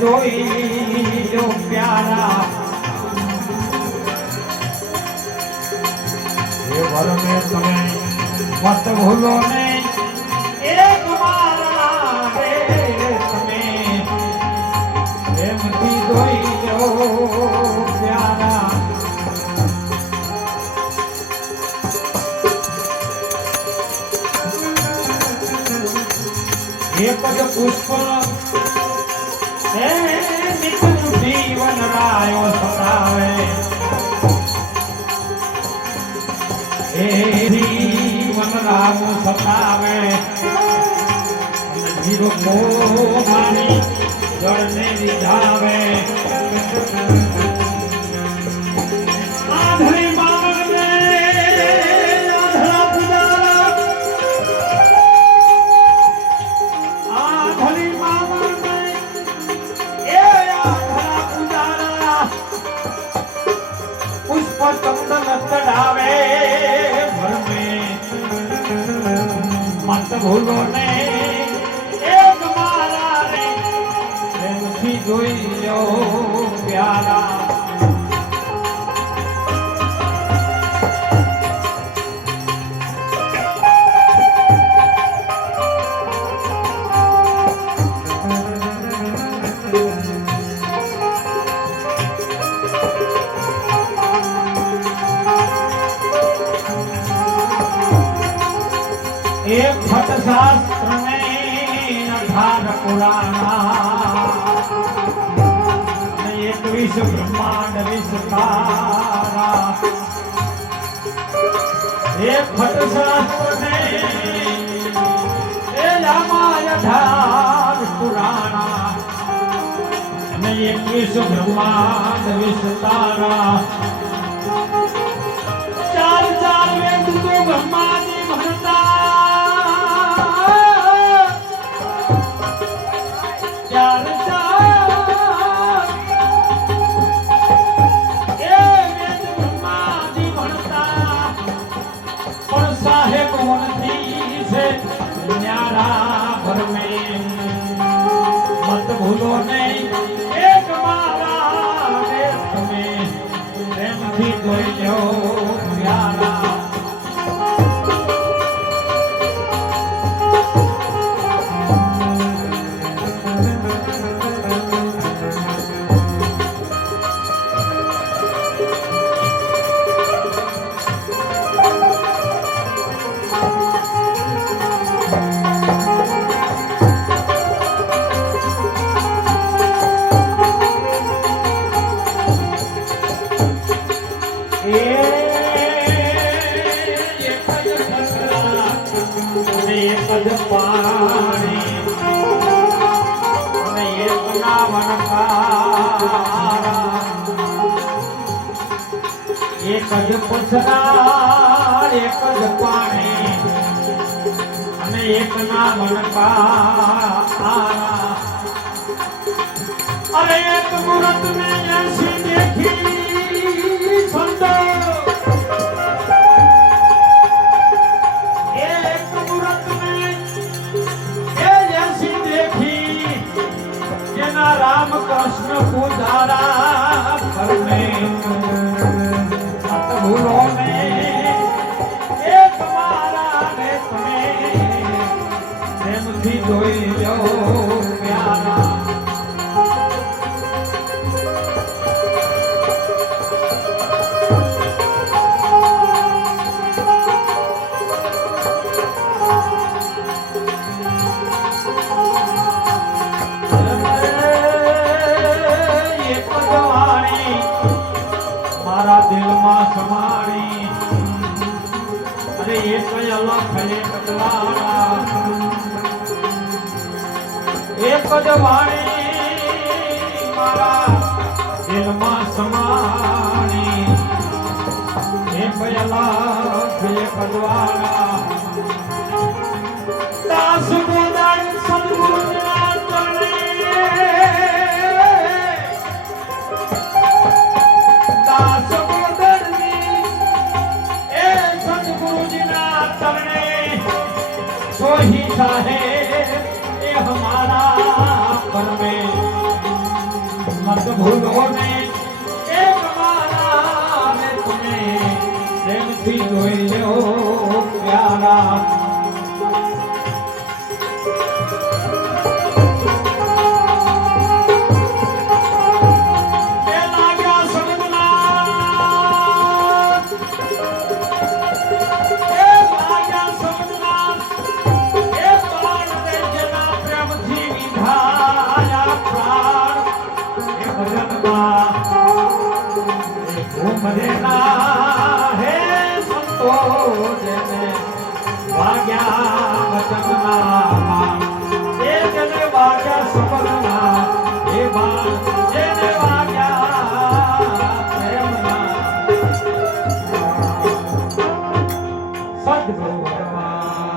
જોઈ જો પ્યારા એ વરમે તમે મત ભૂલો ને એક મારા રે તમે એમથી જોઈ જો પ્યારા એક જ પુષ્પ જીવન રાયો સતાવે એ જીવન રાયો સતાવે જીરો મારી જળને રીઝાવે આધરી માગને આધરા પુજારા આધરી માગને એ આધરા પુજારા પુષ્પ ચંદન ચડાવે ભરમે મત ભૂલો ને એક મારા રે પ્રેમથી જોઈ લો પ્યારા एक भट्ट शास्त्र में अठार पुराणा एक विश्व ब्रह्मांड विस्तारा एक भट्ट शास्त्र में अठार पुराणा एक विश्व ब्रह्मांड विस्तारा चार चार वेद तो ब्रह्मा जी भरता मत भूलो नहीं एक मारा रे તમે પ્રેમથી જોઈ લો પ્યારા एक ज पछनार एक ज पाणी અને એક ના મનકારા અરે એક મૂરત મે એસી દેખી સંતો એક મૂરત મે એસી દેખી જેના રામ કૃષ્ણ પૂજારા કરને ભૂલો ને એક મારા રે તમે પ્રેમથી જોઈ લો પ્યારા એક જવાણી મારા દિલમાં સમાણી અરે એક અલખ એક કલાળા એક જ વાણી મારા દિલમાં સમાણી એક અલખ એક કલાળા દાસ ગોદાન સદગુરુના ચરણે દાસ सोही साहेब ये हमारा परमे ભૂલો ને એક મારા ને તમે પ્રેમથી જોઈ લો પ્યારા મરેલા હે સંતો જેને વાગ્યા વચનના એ જેને વાગ્યા સપના એ બા જેને વાગ્યા પ્રેમના સદગુરુ ભગવાન